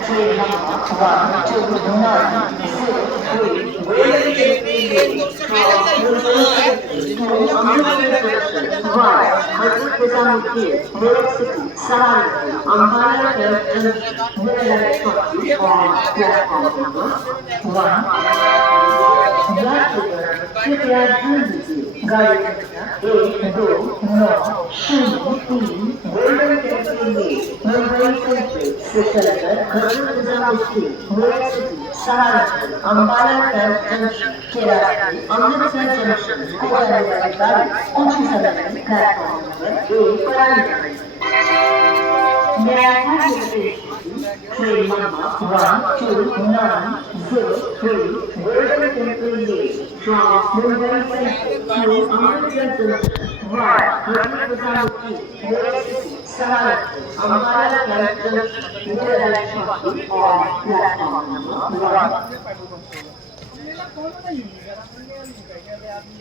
train number 12903 Golden Gate from Mumbai Central to Amritsar Junction via Hazrat Nizamuddin, New York City, Saharanpur, Ambala Junction, Mumbai Shortly on platform number 1. याद कृपया ध्यान दीजिए गाड़ी संख्या 1293 golden temple में Mumbai central से चलकर Hazrat Nizamuddin new city Saharanpur Ambala junction के रास्ते अमृतसर जंक्शन को जाने वाली गाड़ी कुछ ही समय में प्लेटफॉर्म नंबर 1 पर आने वाली है। May I have your attention? Train number 12903 Golden Temple Lane from Mumbai Central to Amritsar Junction via Hazrat Nizamuddin, New York City, Saharanpur, Ambala Junction, Mumbai Shortly on platform number 1.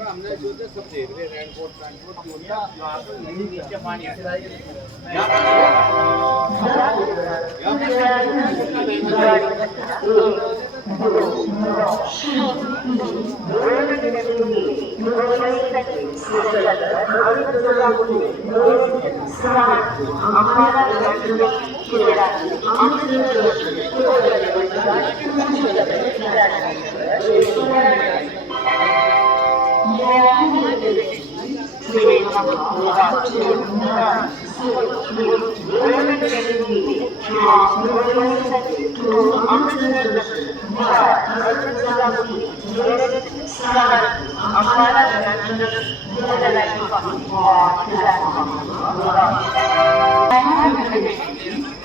हमने जो सब देख रहे raincoat transport नीचे पानी Train number 12903 Golden Temple from Mumbai Central to Amritsar Junction via Hazrat Nizamuddin, New York City, Saharanpur, Ambala Junction, Mumbai Shortly on platform number 1.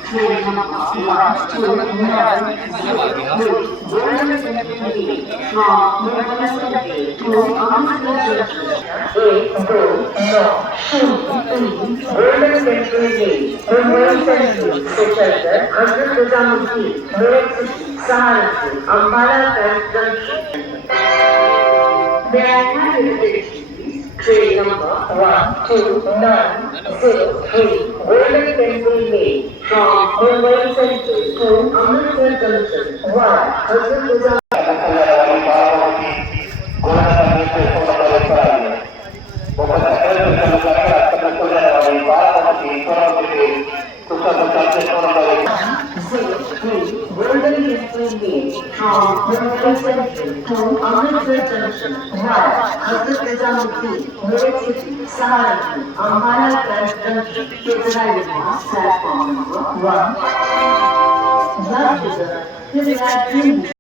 Train number 12903 Golden Temple from Mumbai Central to Amritsar Junction 1293 Golden Temple Mumbai Central से चलकर Hazrat Nizamuddin new York city Saharanpur Ambala junction. May I have your attention, please? Train number 12903 Golden Temple Lane from Mumbai Central to Amritsar Junction via Hazrat Nizamuddin. Golden Temple Lane from Mumbai Central to Amritsar Junction via Hazrat Nizamuddin, New York City, Saharanpur, Ambala Junction के driver platform number 1।